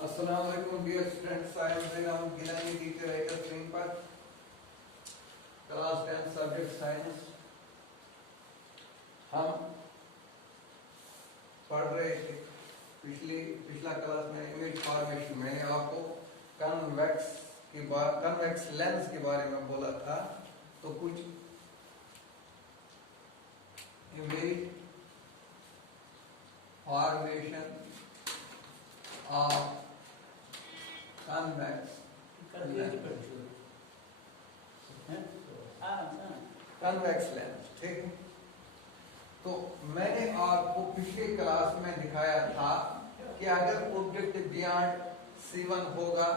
अस्सलाम वालेकुम dear students, I am Zain Ahmed Gilani, teacher writer screen पर, class 10 subject science. हम पढ़ रहे थे पिछला क्लास में इमेज फॉर्मेशन। मैंने आपको कन्वेक्स लेंस के बारे में बोला था। तो कुछ image formation of convex lens, ठीक है। तो मैंने आपको पिछले क्लास में दिखाया था कि अगर ऑब्जेक्ट बियॉन्ड C1 होगा,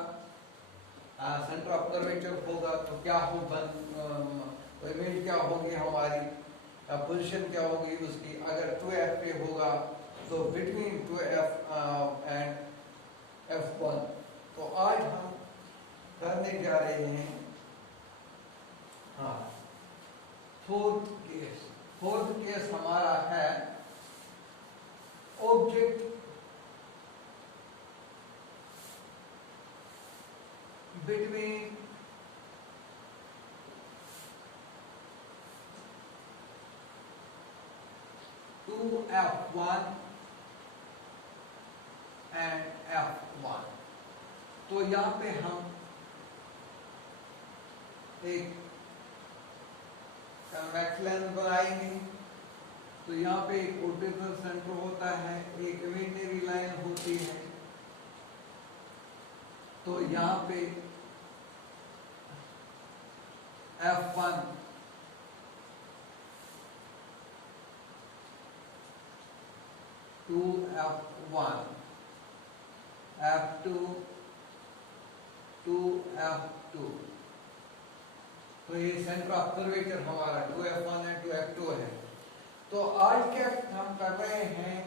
सेंटर ऑफ कर्वेचर होगा, तो क्या होगा, तो इमेज क्या होगी हमारी, पोजीशन क्या होगी उसकी। अगर 2F पे होगा तो बिटवीन 2F एंड F1। तो आज हम करने जा रहे हैं फोर्थ केस हमारा है object between F1 and F1। तो यहां पे हम एक कन्वेक्स लेंस बनाएंगे। तो यहाँ पे एक ऑर्बिटल सेंटर होता है, एक इमेजिनरी लाइन होती है। तो यहाँ पे F1 2F1, F2 2F2। तो ये सेंटर ऑफ कर्वेचर हमारा 2F1 है, 2F2 है। तो आज क्या हम कर रहे हैं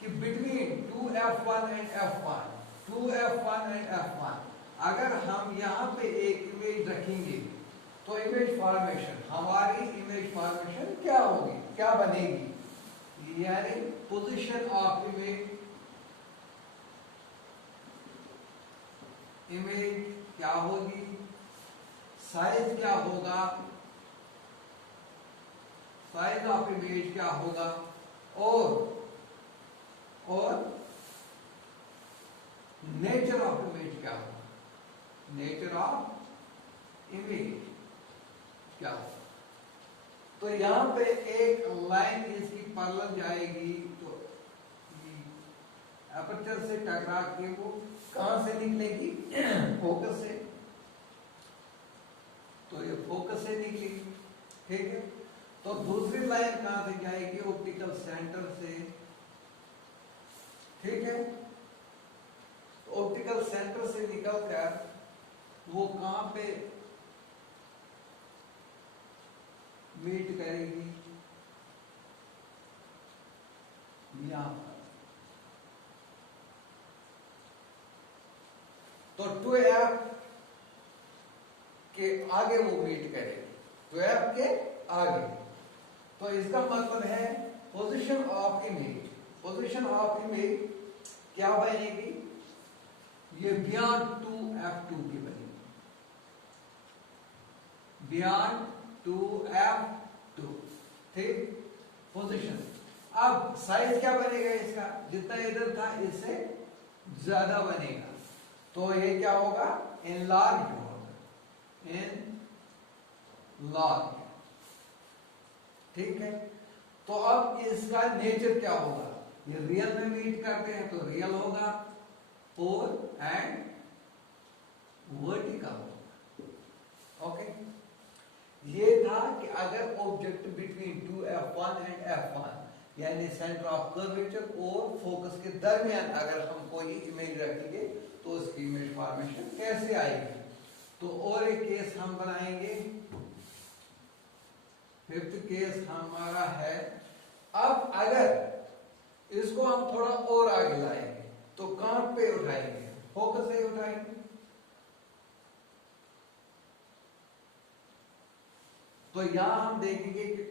कि between 2F1 and F1, 2F1 and F1 अगर हम यहाँ पे एक इमेज रखेंगे तो इमेज फॉर्मेशन, हमारी इमेज फॉर्मेशन क्या होगी, क्या बनेगी, यानी पोजीशन ऑफ इमेज क्या होगी, साइज क्या होगा, साइज ऑफ इमेज क्या होगा, और नेचर ऑफ इमेज क्या होगा, नेचर ऑफ इमेज क्या होगा। तो यहां पे एक लाइन इसकी पैरेलल जाएगी, तो एपर्चर से टकरा के वो कहां से निकलेगी, फोकस से। तो ये फोकस से निकली, ठीक है। तो दूसरी लाइन कहां से जाएगी, ऑप्टिकल सेंटर से, ठीक है। ऑप्टिकल सेंटर से निकलकर वो कहां पे मीट करेगी, यहां पर। तो 2F के आगे वो मीट करेगी, 2F के आगे। तो इसका मतलब है position of image, position of image क्या बनेगी, ये बियॉन्ड 2F2 की बनेगी, बियॉन्ड 2F2, ठीक। पोजीशन। अब साइज क्या बनेगा इसका, जितना इधर था इससे ज्यादा बनेगा। तो ये क्या होगा, एनलार्ज होगा, एनलार्ज, ठीक है। तो अब इसका नेचर क्या होगा, ये रियल में मीट करते हैं तो रियल होगा, और एंड वर्टिकल होगा, ओके। ये था कि अगर object between 2F1 and F1 यानी सेंटर ऑफ कर्वेचर और फोकस के दरमियान अगर हम कोई इमेज रखेंगे तो उसकी इमेज फॉर्मेशन कैसे आएगी। तो और एक केस हम बनाएंगे, फिफ्थ केस हमारा है। अब अगर इसको हम थोड़ा और आगे लाएंगे तो कहां पे उठाएंगे, फोकस से उठाएंगे। तो यहां हम देखेंगे कि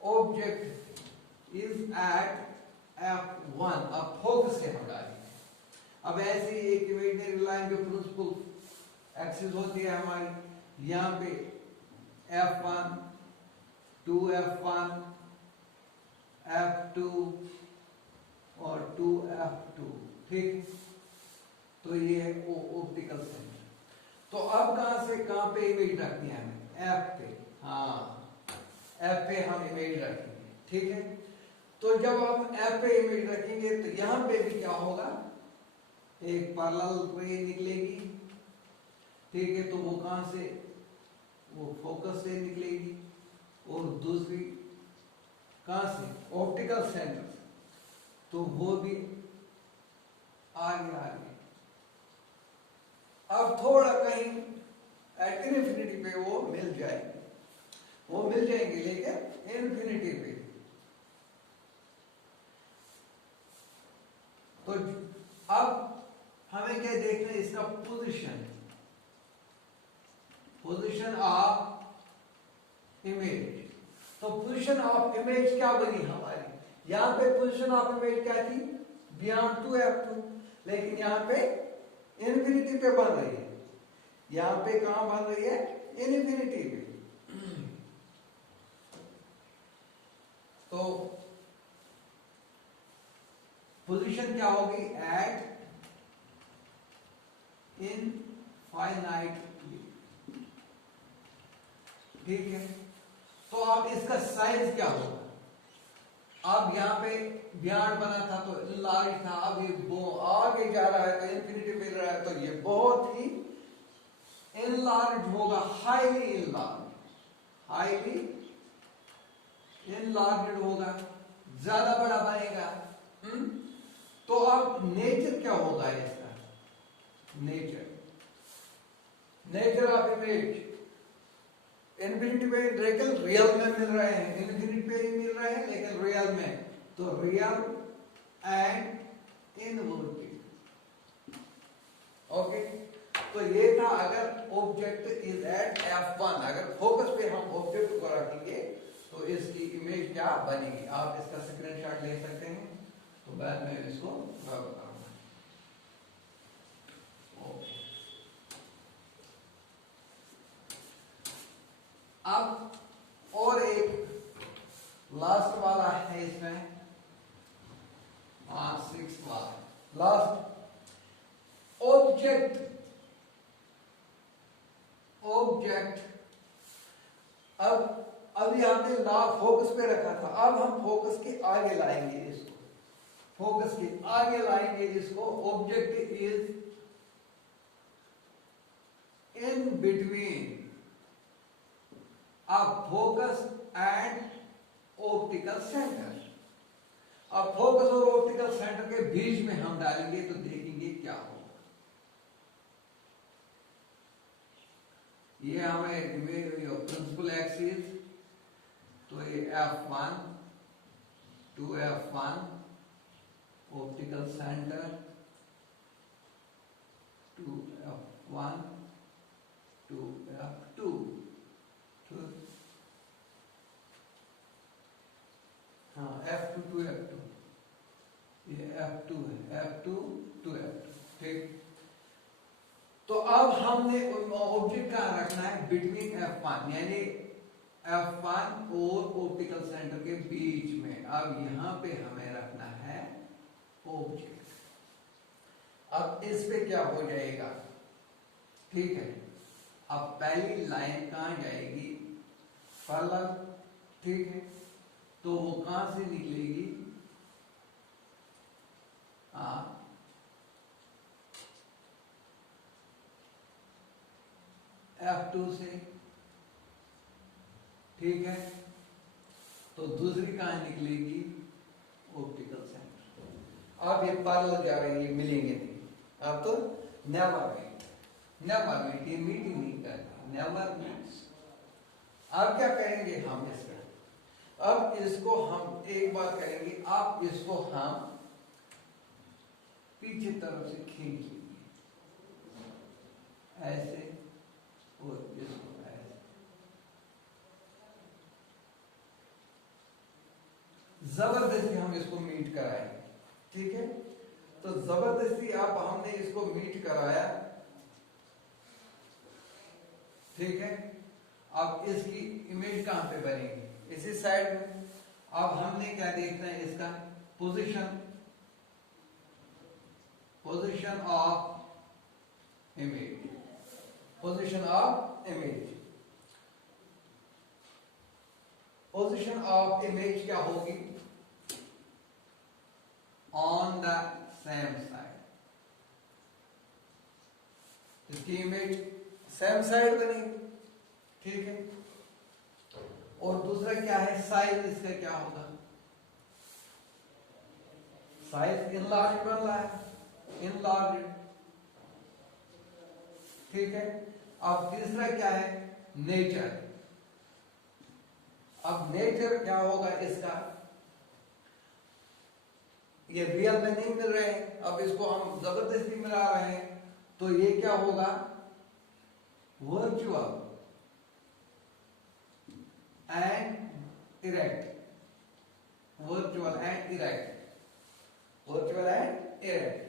ऑब्जेक्ट इज एट F1 अब फोकस से हम डालेंगे। अब ऐसे एक इमेजिनरी लाइन पे प्रिंसिपल एक्सिस होती है हमारी, यहाँ पे F1 2F1 F2 और 2F2, ठीक। तो ये है ऑप्टिकल सेंटर। तो अब कहां से कहां पे इमेज रखनी है हमें? F पे, हाँ F पे हम इमेज रखेंगे, ठीक है। तो जब हम F पे इमेज रखेंगे तो यहां पे भी क्या होगा, एक पैरेलल रे निकलेगी, ठीक है। तो वो कहां से, वो फोकस से निकलेगी, और दूसरी कहां से, ऑप्टिकल सेंटर, तो वो भी आगे आगे। अब थोड़ा कहीं एट इन्फिनिटी पे वो मिल जाएंगे, लेकिन इन्फिनिटी पे। तो अब हमें क्या देखना है, इसका पोजीशन ऑफ इमेज। तो पोजीशन ऑफ इमेज क्या बनी हमारी, यहां पे पोजीशन ऑफ इमेज क्या थी, बियॉन्ड 2F2, लेकिन यहां पे इन्फिनिटी पे बन रही है। यहां पे कहां बन रही है, इन्फिनिटी पे। तो पोजीशन क्या होगी, एट इनफाइनाइटली, ठीक है। तो अब इसका साइज क्या होगा, अब यहाँ पे बियॉन्ड बना था तो लार्ज था, अब ये आगे जा रहा है तो इन्फिनिटी मिल रहा है, तो ये बहुत ही इनलार्ज होगा, हाईली इनलार्ज होगा, ज्यादा बड़ा बनेगा। तो अब नेचर क्या होगा इसका, नेचर ऑफ इमेज, इन्फिनिटी पे लेकिन रियल में मिल रहे हैं, इन्फिनिटी पे ही मिल रहे हैं लेकिन रियल में, तो रियल एंड इनवर्टेड, ओके। तो ये था, अगर ऑब्जेक्ट इज एट F1, अगर फोकस पे हम ऑब्जेक्ट को रखेंगे तो इसकी इमेज क्या बनेगी। आप इसका स्क्रीनशॉट ले सकते हैं, तो बाद में इसको बताऊंगा। अब और एक लास्ट वाला है इसमें, 6 वाला लास्ट, ऑब्जेक्ट अब अभी आपने फोकस पे रखा था, अब हम फोकस के आगे लाएंगे इसको, ऑब्जेक्ट इज इन बिटवीन अब फोकस एंड ऑप्टिकल सेंटर। अब फोकस और ऑप्टिकल सेंटर के बीच में हम डालेंगे तो देखेंगे क्या होगा। ये हमें प्रिंसिपल एक्सिस, तो ये F1 2F1 optical centre 2F1 2F2, हाँ F2 2F2, ये F2 है, F2 2F2, ठीक। तो अब हमने ऑब्जेक्ट कहां रखना है, बिटवीन F1, यानी F1 और ऑप्टिकल सेंटर के बीच में। अब यहां पे हमें रखना है ऑब्जेक्ट। अब इस पे क्या हो जाएगा, ठीक है। अब पहली लाइन कहां जाएगी, पैरेलल, ठीक है। तो वो कहां से निकलेगी, F2 से, ठीक है। तो दूसरी कहां निकलेगी, ऑप्टिकल सेंटर। अब ये पैरेलल जा रही है, मिलेंगे नहीं, अब तो नेवर मीट, ये मीट ही नहीं करना, नेवर मीट्स। अब क्या करेंगे हम इसमें, अब इसको हम एक बात करेंगे, आप इसको हम पीछे तरफ से खींच लेंगे ऐसे, और इसको ऐसे, जबरदस्ती हम इसको मीट कर कराएंगे, ठीक है। तो जबरदस्ती आप हमने इसको मीट कराया, ठीक है। अब इसकी इमेज कहां पे बनेगी, इसी साइड में। अब हमने क्या देखना है, इसका position, position of image, position of image, position of image क्या होगी, ऑन द सेम साइड, इसकी इमेज सेम साइड बनेगी, ठीक है। और दूसरा क्या है, साइज इसका क्या होगा, साइज इनलार्ज बन रहा है, इनलार्ज, ठीक है। अब तीसरा क्या है, नेचर। अब नेचर क्या होगा इसका, ये रियल में नहीं मिल रहे हैं, अब इसको हम जबरदस्ती मिला रहे हैं, तो ये क्या होगा, virtual and erect, virtual and erect, virtual and erect.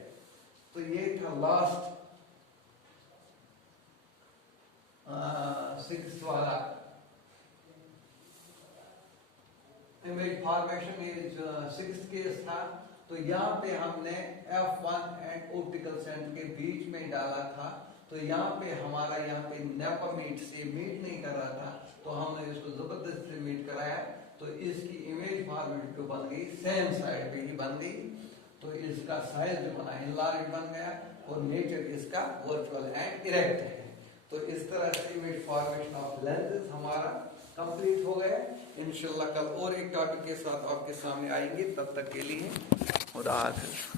तो ये था लास्ट 6 वाला इमेज फॉर्मेशन, ये 6th केस था। तो यहाँ पे हमने F1 एंड ऑप्टिकल सेंटर के बीच में डाला था, तो यहाँ पे हमारा यहाँ पे नेपा मीट से मीट नहीं कर रहा था, तो हमने इसको जबरदस्ती मीट कराया, तो इसकी इमेज फॉर्मेट जो बन गई सेम साइड पे ही बन गई, तो इसका साइज जो बना इनलार्ज बन गया, और नेचर इसका वर्चुअल एंड इरेक्ट है। तो इस तरह से इमेज फॉर्मेशन ऑफ लेंसेज हमारा कंप्लीट हो गया। इंशाल्लाह कल और एक टॉपिक के साथ आपके सामने आएंगे, तब तक के लिए खुदा हाफिज़।